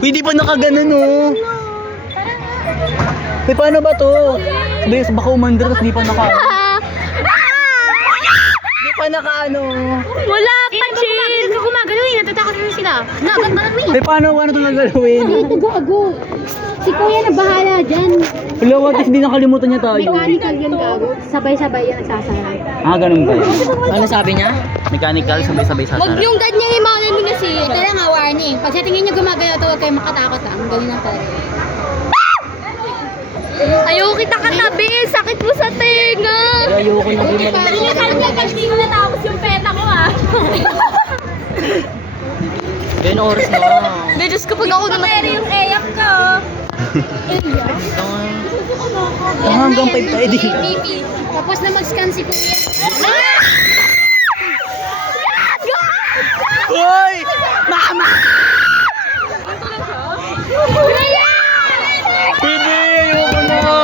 Hindi pa nakaganon oh. Eh, paano ba to? Sabi, baka umandar tapos di pa naka... Di pa naka ano. Wala pa, chill! Huwag gumagalawin, natatakot na sila. Nagat mo Eh, paano to nagalawin? Ito, gago. Si kuya na bahala dyan. Wala, what if di nakalimutan niya tayo? Mechanical yan, gago. Sabay-sabay yan nagsasara. Ah, ganun ba yun? Ano sabi niya? Mechanical, sabay-sabay Huwag sasara. yung ganyan yung mga namin kasi. Ito lang nga, warning. Pag sa tingin nyo gumagalaw ito, huwag kayo makatakot ah. Ang galing na talaga. Ayaw kita katabi! Sakit mo sa tenga! Ayoko na din. Pag di mo natapos yung peta ko ah. Ganun oras mo. Hindi, Diyos ko pag ako na yung eyak ko. Hanggang 5 tayo di. Tapos na mag-scan si kuya. Hoy! Mama! Hindi! Ayoko na!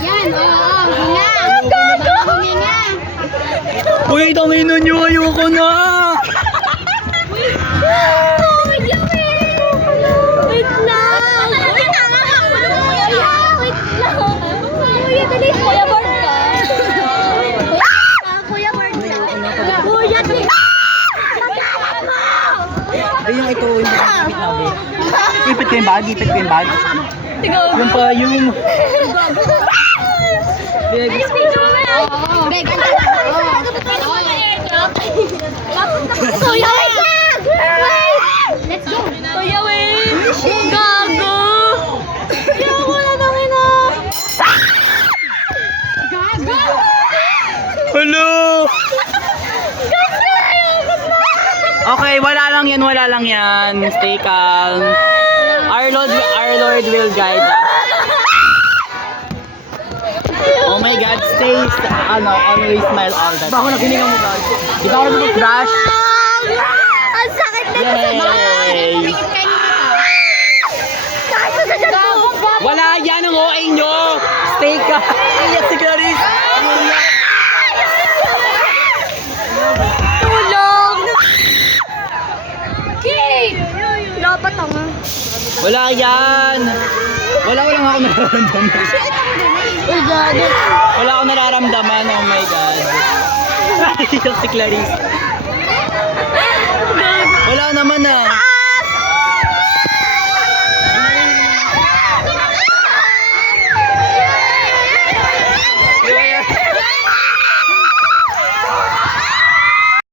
Yan, oo, hinga. Hinga. Uy, tangin na nyo! Ayoko na! Wait lang. Wait lang. Kuya, dali. Kuya, board ka. Kuya, board ka. Kuya, dali. Ay, yung ito, yung nakakapit nabi. Ipit ko yung bag, ipit ko yung bag. Tigaw. Yung pa, yung... Oo. Kuya, wait lang. Let's go. Kuya, wait. Gago. Ayoko na tangina. Gago. Hello! Okay, wala lang yan. Stay calm. Our Lord will guide us. Oh my God, stay, always smile all the time. Di ba ako nakiningan mo ba? Di ba ako nag-crush? Ang sakit na Yay! Wala yan ang OA nyo! Stay calm! Iyak si Clarice! tulong. Kate! Dapat ako. Wala yan! Wala lang ako nararamdaman. Uy, gago. Wala ako nararamdaman, oh my God. Iyak si Clarice. Wala naman ah.